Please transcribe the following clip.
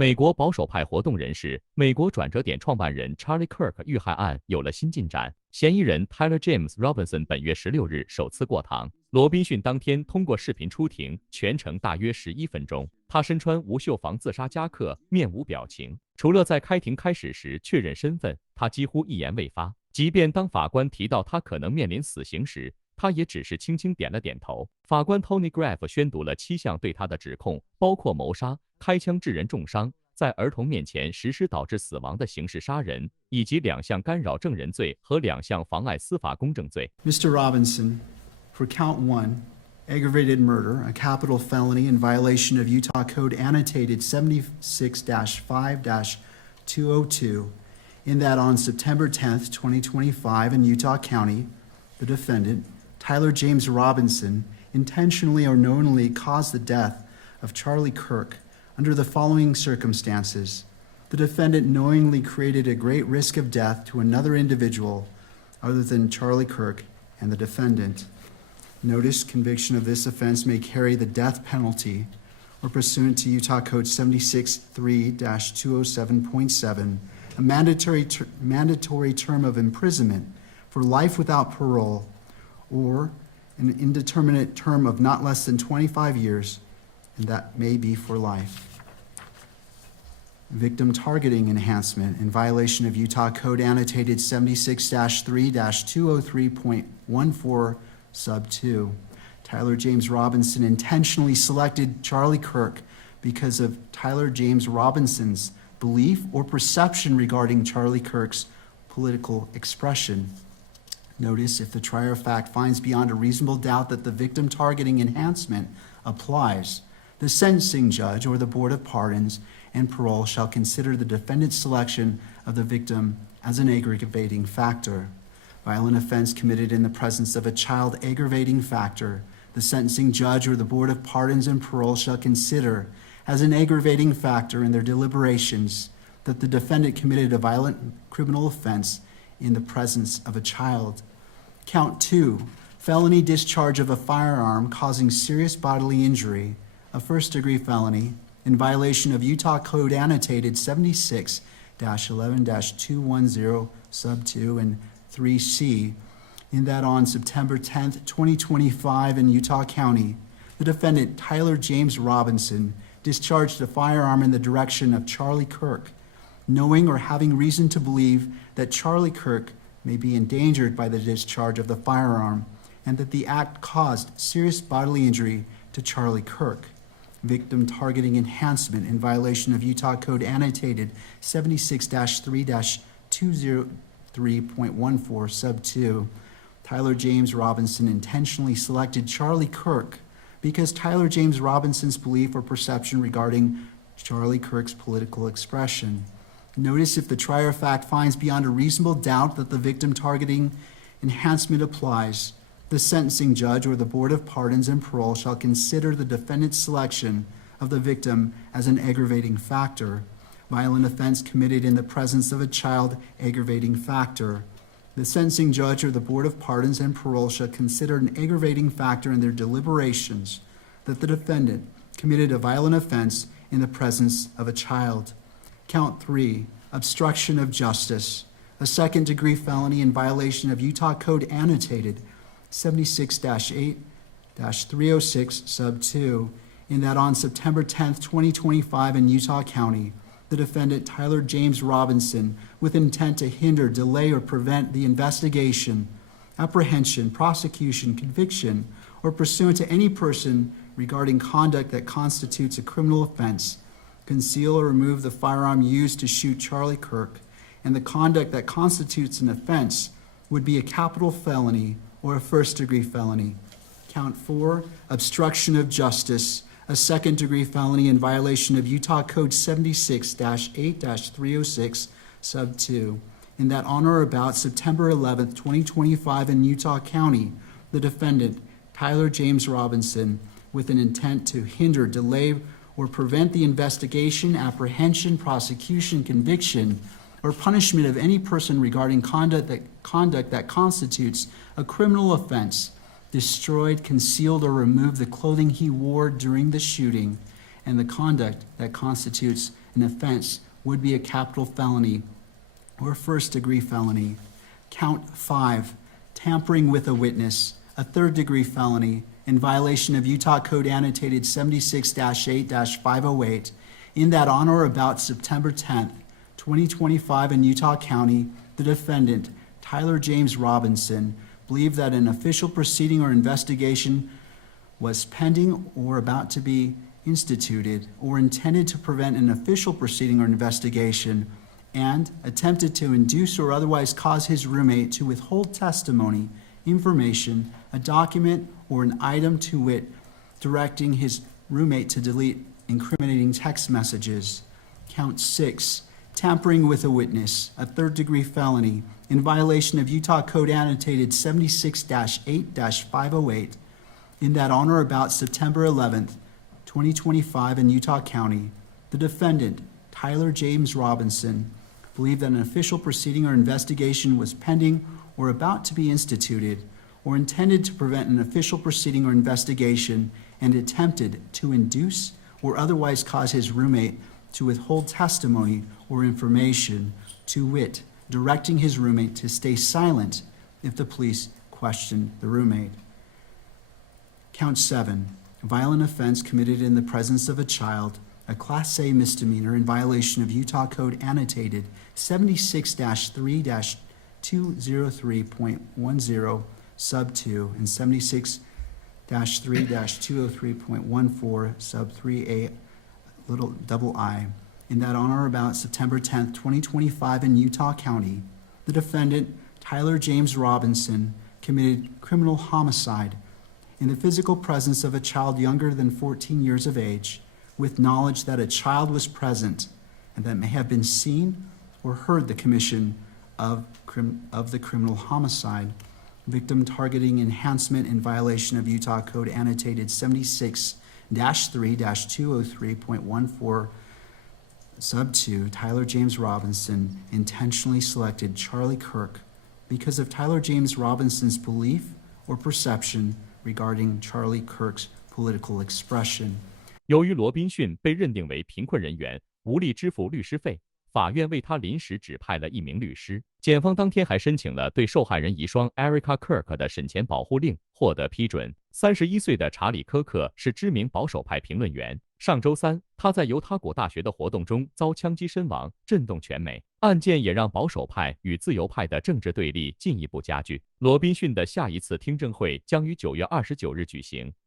美国保守派活动人士、美国转折点创办人 Charlie Kirk 遇害案有了新进展，嫌疑人 Tyler James Robinson 本月16日首次过堂。罗宾逊当天通过视频出庭，全程大约11分钟。他身穿无袖防自杀夹克，面无表情。除了在开庭开始时确认身份，他几乎一言未发。即便当法官提到他可能面临死刑时，他也只是轻轻点了点头。法官 Tony Graf 宣读了7项对他的指控，包括谋杀、开枪致人重伤、在儿童面前实施导致死亡的刑事杀人，以及2项干扰证人罪和2项妨碍司法公正罪。Mr. Robinson, for count 1, aggravated murder, a capital felony in violation of Utah Code annotated 76-5-202, in that on September 10th, 2025 in Utah County, the defendant, Tyler James Robinson, intentionally or knowingly caused the death of Charlie Kirk under the following circumstances. The defendant knowingly created a great risk of death to another individual other than Charlie Kirk and the defendant. Notice conviction of this offense may carry the death penalty or pursuant to Utah Code 76-3-207.7, a mandatory term of imprisonment for life without parole or an indeterminate term of not less than 25 years, and that may be for life. Victim targeting enhancement in violation of Utah Code annotated 76-3-203.14 sub 2. Tyler James Robinson intentionally selected Charlie Kirk because of Tyler James Robinson's belief or perception regarding Charlie Kirk's political expression. Notice if the trier of fact finds beyond a reasonable doubt that the victim targeting enhancement applies, the sentencing judge or the Board of Pardons and Parole shall consider the defendant's selection of the victim as an aggravating factor. Violent offense committed in the presence of a child aggravating factor, the sentencing judge or the Board of Pardons and Parole shall consider as an aggravating factor in their deliberations that the defendant committed a violent criminal offense in the presence of a child. Count 2, felony discharge of a firearm causing serious bodily injury, a first-degree felony, in violation of Utah Code annotated 76-11-210 sub 2 and 3C, in that on September 10th, 2025 in Utah County, the defendant Tyler James Robinson discharged a firearm in the direction of Charlie Kirk, knowing or having reason to believe that Charlie Kirk may be endangered by the discharge of the firearm and that the act caused serious bodily injury to Charlie Kirk. Victim targeting enhancement in violation of Utah Code annotated 76-3-203.14 sub 2. Tyler James Robinson intentionally selected Charlie Kirk because Tyler James Robinson's belief or perception regarding Charlie Kirk's political expression. Notice if the trier of fact finds beyond a reasonable doubt that the victim targeting enhancement applies, the sentencing judge or the Board of Pardons and Parole shall consider the defendant's selection of the victim as an aggravating factor. Violent offense committed in the presence of a child aggravating factor. The sentencing judge or the Board of Pardons and Parole shall consider an aggravating factor in their deliberations that the defendant committed a violent offense in the presence of a child. Count 3, obstruction of justice, a second-degree felony in violation of Utah Code annotated 76-8-306 sub 2, in that on September 10th, 2025 in Utah County, the defendant Tyler James Robinson, with intent to hinder, delay, or prevent the investigation, apprehension, prosecution, conviction, or pursuant to any person regarding conduct that constitutes a criminal offense, conceal or remove the firearm used to shoot Charlie Kirk, and the conduct that constitutes an offense would be a capital felony or a first-degree felony. Count 4, obstruction of justice, a second-degree felony in violation of Utah Code 76-8-306 sub 2, in that on or about September 11th, 2025 in Utah County, the defendant, Tyler James Robinson, with an intent to hinder, delay, or prevent the investigation, apprehension, prosecution, conviction, or punishment of any person regarding conduct that constitutes a criminal offense, destroyed, concealed, or removed the clothing he wore during the shooting, and the conduct that constitutes an offense would be a capital felony or first-degree felony. Count 5, tampering with a witness, a third-degree felony in violation of Utah Code Annotated 76-8-508, in that on or about September 10th, 2025 in Utah County, the defendant, Tyler James Robinson, believed that an official proceeding or investigation was pending or about to be instituted or intended to prevent an official proceeding or investigation, and attempted to induce or otherwise cause his roommate to withhold testimony, information, a document, or an item, to wit, directing his roommate to delete incriminating text messages. Count 6, tampering with a witness, a third-degree felony in violation of Utah Code Annotated 76-8-508, in that on or about September 11th, 2025 in Utah County, the defendant, Tyler James Robinson, believed that an official proceeding or investigation was pending or about to be instituted or intended to prevent an official proceeding or investigation, and attempted to induce or otherwise cause his roommate to withhold testimony or information, to wit, directing his roommate to stay silent if the police questioned the roommate. Count 7, violent offense committed in the presence of a child, a Class A misdemeanor in violation of Utah Code Annotated 76-3-203.10 sub 2 and 76-3-203.14 sub 3a little double I, in that on or about September 10th, 2025 in Utah County, the defendant, Tyler James Robinson, committed criminal homicide in the physical presence of a child younger than 14 years of age, with knowledge that a child was present and that may have been seen or heard the commission of the criminal homicide. Victim targeting enhancement in violation of Utah Code Annotated 76-3-203.14 sub 2, Tyler James Robinson intentionally selected Charlie Kirk because of Tyler James Robinson's belief or perception regarding Charlie Kirk's political expression. 由于罗宾逊被认定为贫困人员，无力支付律师费，法院为他临时指派了一名律师。检方当天还申请了对受害人遗孀 Erika Kirk 的审前保护令，获得批准。31岁的查理·柯克是知名保守派评论员。上周三，他在犹他谷大学的活动中遭枪击身亡，震动全美。案件也让保守派与自由派的政治对立进一步加剧。罗宾逊的下一次听证会将于9月29日举行。